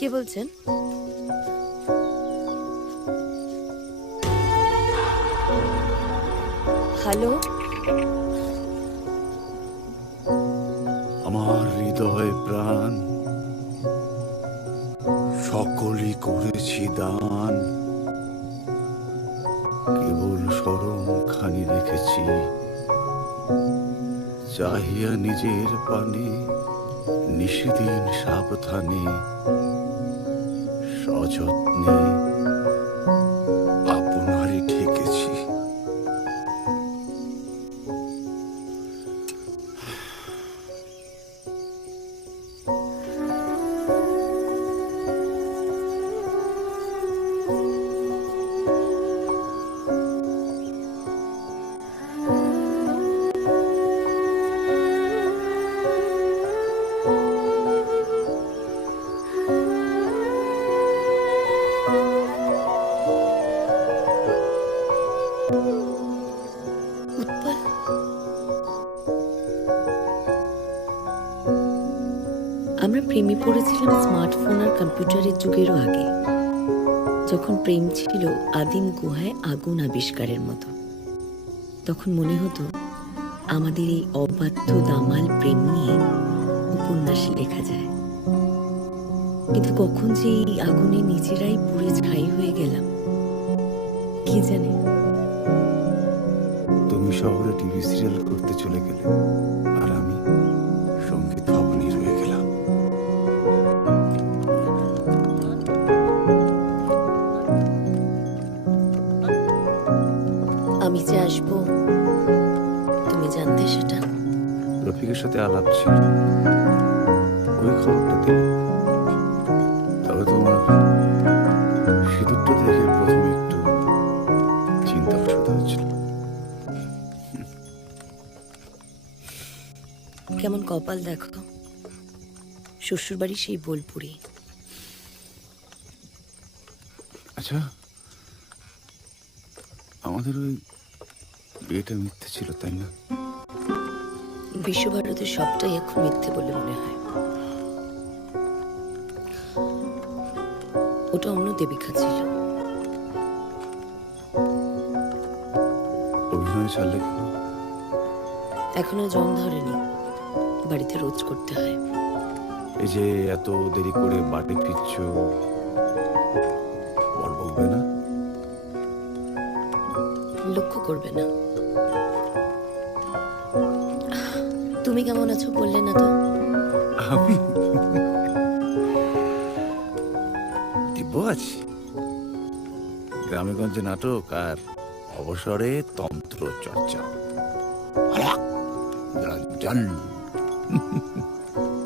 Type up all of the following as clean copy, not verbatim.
কে বলছেন? হ্যালো, আমার হৃদয় প্রাণ সকলই করেছি দান, কেবল শরম খানি রেখেছি চাহিয়া নিজের পানে, নিশিদিন সাবধানে সযত্নে আপনারই ঠেকেছি। উৎপল। আমরা প্রেমে পড়েছিলাম স্মার্টফোন আর কম্পিউটারের যুগেরও আগে, যখন প্রেম ছিল আদিম গুহায় আগুন আবিষ্কারের মতো। তখন মনে হতো আমাদের এই অবাধ্য দামাল প্রেম নিয়ে উপন্যাস লেখা যায়। কিন্তু কখন যে এই আগুনে নিজেরাই পুড়ে ছাই হয়ে গেলাম কি জানে। তুমি শহরে টিভি সিরিয়াল করতে চলে গেলে, আর আমি সঙ্গীত ভবনে রয়ে গেলাম। আমি যে আসবো তুমি জানতে সেটা? রফিকের সাথে আলাপ ছিল, ওই খবরটা দিল। তবে তোমার সিঁদুরটা দেখে প্রথমে একটু চিন্তা অসুবিধা হচ্ছিল। কেমন কপাল দেখো, শ্বশুরবাড়ি সেই বোলপুরি। আচ্ছা, আমাদের ওই বিয়েটা মিথ্যে ছিল, তাই না? বিশ্বভারতের সবটাই এখন মিথ্যে বলে মনে হয়। ওটা অন্য দেবিকা ছিল। অভিনয় ছাড়লে কেন? এখনো জং ধরেনি, বাড়িতে রোজ করতে হয়। এই যে এত দেরি করে বাড়ি ফিরছ, বর বলবে না? লক্ষ্য করবে না। তুমি কেমন আছো বললে না তো? আমি দিব্য আছি। গ্রামেগঞ্জে নাটক আর অবসরে তন্ত্র চর্চা।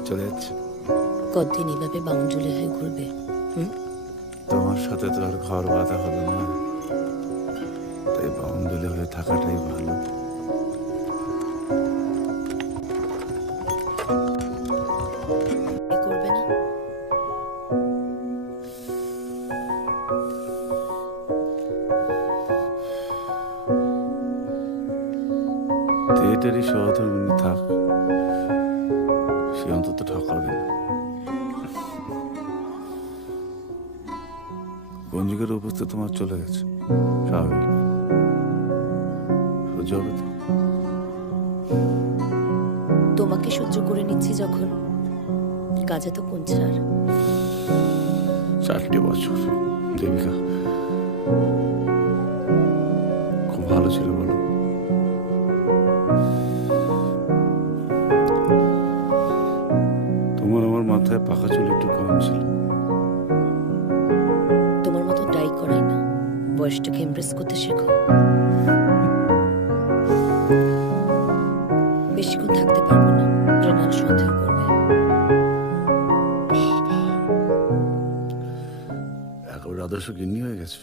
চলে যাচ্ছে। কতদিন এভাবে বাউন্ডুলে হয়ে ঘুরবে? তোমার সাথে তো আর ঘর বাঁধা হলো না, তাই বাউন্ডুলে হয়ে থাকাটাই ভালো। করবে না? থিয়েটারই সহধর্মিনী থাক, সে অন্তত ঠকাবে না। গঞ্জিকের উপস্থিত তোমার চলে গেছে, স্বাভাবিক। সহ্য হবে তো? তোমাকে সহ্য করে নিচ্ছি যখন, কাজে তো কোন ছাড়। 4টে বছর দেবিকা খুব ভালো ছিল বলো। তোমার আমার মাথায় পাকা চুল একটু কম ছিল। তোমার মতো ডাই করাই না, বয়সটাকে এমব্রেস করতে শেখো। বেশিক্ষণ থাকতে পারবো না, মৃণাল সন্দেহ করবে। একেবারে আদর্শ গিন্নি হয়ে গেছে।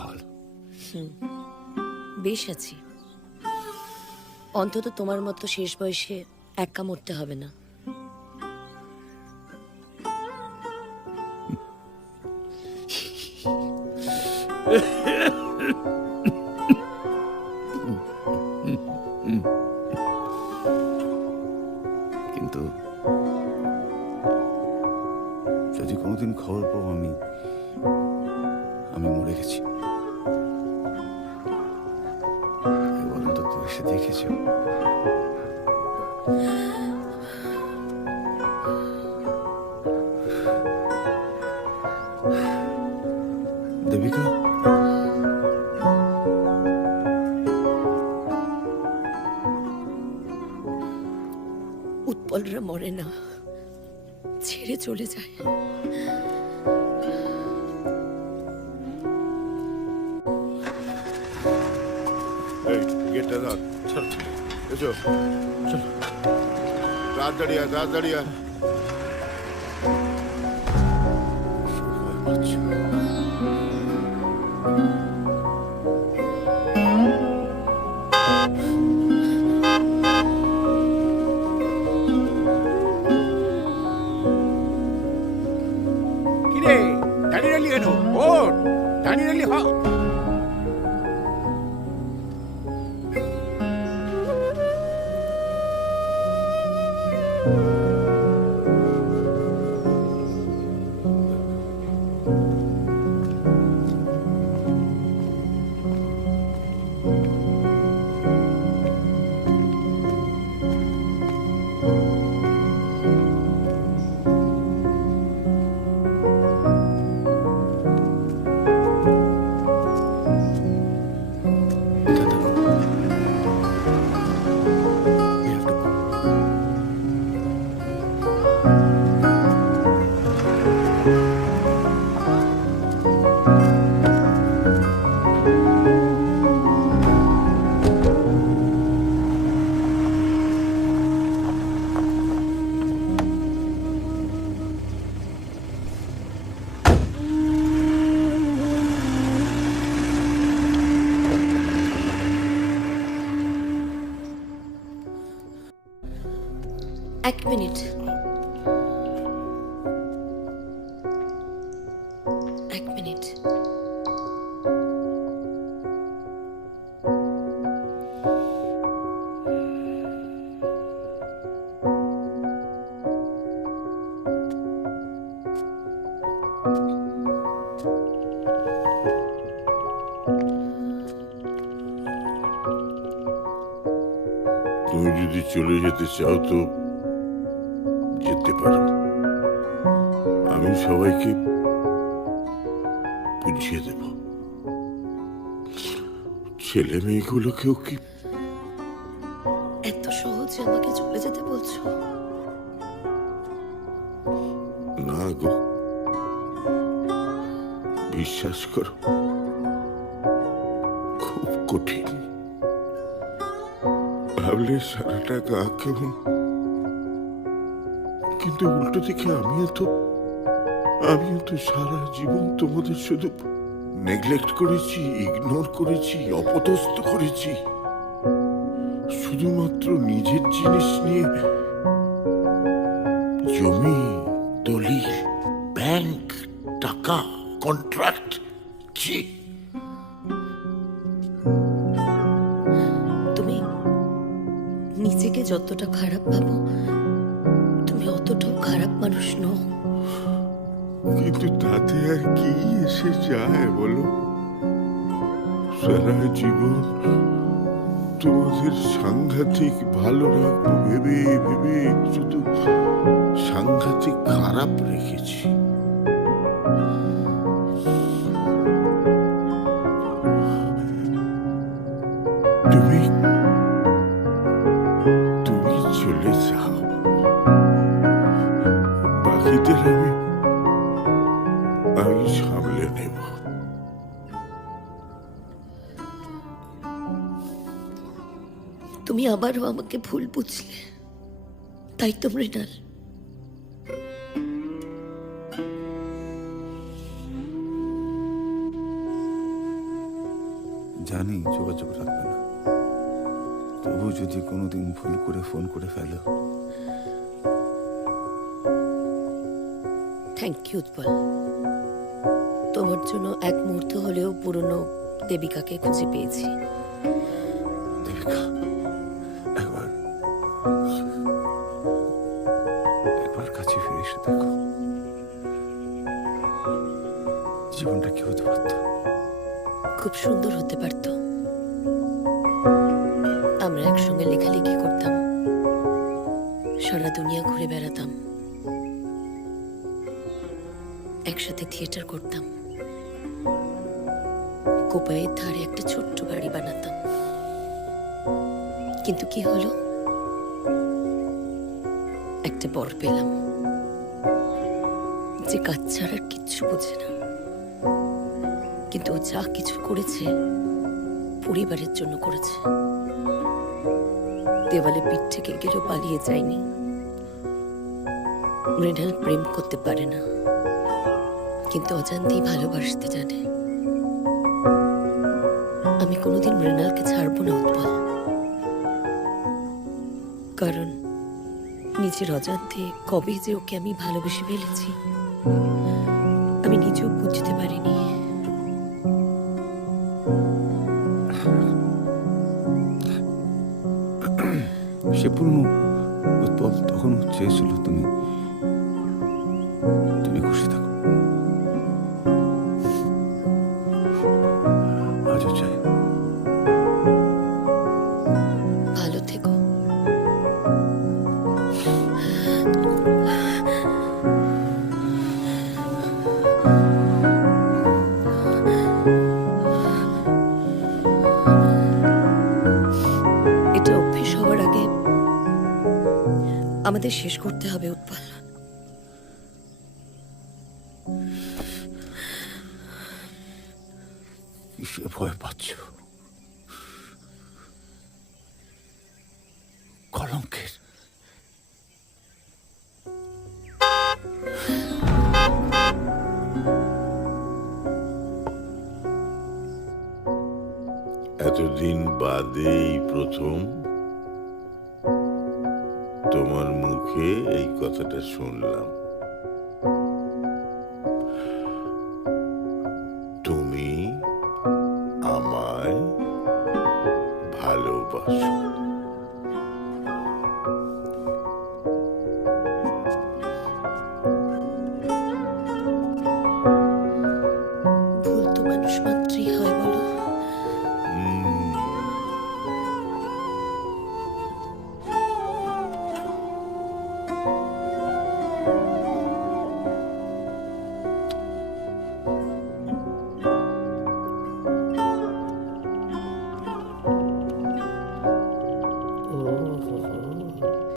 ভালো। বেশ আছি। অন্তত তোমার মতো শেষ বয়সে একা মরতে হবে না। কিন্তু কোনোদিন খবর পাবো আমি আমি মরে গেছি? বলুন তো, তুই এসে দেখেছ? দেবিকা, উৎপলরা মরে না, ছেড়ে চলে যায়। এই গেটটা ধর। এসো, তাড়াতাড়ি আয়, তাড়াতাড়ি আয়। কিরে দাঁড়িয়ে রইলি কেন? ওঠ, দাঁড়িয়ে রইলি হ। we have to go. এক মিনিট, এক মিনিট। তুমি যদি চলে যেতে চাও তো যেতে পারো। আমি সবাইকে বুঝিয়ে দেব। ছেলে মেয়েগুলোকেও কি এত সহজে আমাকে চলে যেতে বলছো? না গো, বিশ্বাস করো, খুব কঠিন। ভাবলে সারাটা গা কেমন, কিন্তু উল্টো দিকে আমিও তো সারা জীবন তোমাদের শুধু নেগলেক্ট করেছি, ইগনোর করেছি, অপদস্থ করেছি। শুধুমাত্র নিজের জিনিস নিয়ে জমি, দলিল, ব্যাংক, টাকা, কন্ট্রাক্ট। ছি, তুমি নিজেকে যতটা খারাপ ভাবো, তুমি অতটাও খারাপ মানুষ নও। কিন্তু তাতে আর কি এসে যায় বলো? সারা জীবন তোমাদের সাংঘাতিক ভালো রাখবো ভেবে ভেবে শুধু সাংঘাতিক খারাপ রেখেছি। তুমি তুমি চলে যাও, বাকিদের আমি সামলে নেব। তুমি আবারও আমাকে ভুল বুঝলে, তাই তো মৃণাল? জানি যোগাযোগ রাখবে না, তবু যদি কোনোদিন ভুল করে ফোন করে ফেলো। Thank you Utpal. তোমার জন্য এক মুহূর্ত হলেও পুরনো দেবিকাকে খুঁজে পেয়েছি। দেবিকা, একবার কাছে ফিরে এসে দেখো। জীবনটা কি হতে পারত? খুব সুন্দর হতে পারত। আমরা একসঙ্গে লেখালেখি করতাম, সারা দুনিয়া ঘুরে বেড়াতাম, একসাথে থিয়েটার করতাম, কোপাইয়ের ধারে একটা ছোট্ট বাড়ি বানাতাম। কিন্তু কি হলো, একটা বর পেলাম যে কাজ ছাড়া আর কিচ্ছু বোঝে না, কিন্তু ও যা কিছু করেছে পরিবারের জন্য করেছে। দেওয়ালে পিঠ থেকে গেলেও পালিয়ে যায়নি। মৃণাল প্রেম করতে পারে না, কিন্তু অজান্তেই ভালোবাসতে জানে। আমি কোনোদিন মৃণালকে ছাড়বো না উৎপল, কারণ নিজের অজান্তে কবে যে ওকে আমি ভালোবেসে ফেলেছি আমি নিজেও বুঝতে পারিনি। সে পুরনো উৎপল তখন চেয়েছিল তুমি তুমি খুশি থাকো। আজও চাই। ভালো থেকো। এটা অভ্যেস হওয়ার আগে আমাদের শেষ করতে হবে উৎপল। কিসে ভয় পাচ্ছ? কলঙ্কের। এতদিন বাদেই প্রথম তোমার মুখে এই কথাটা শুনলাম।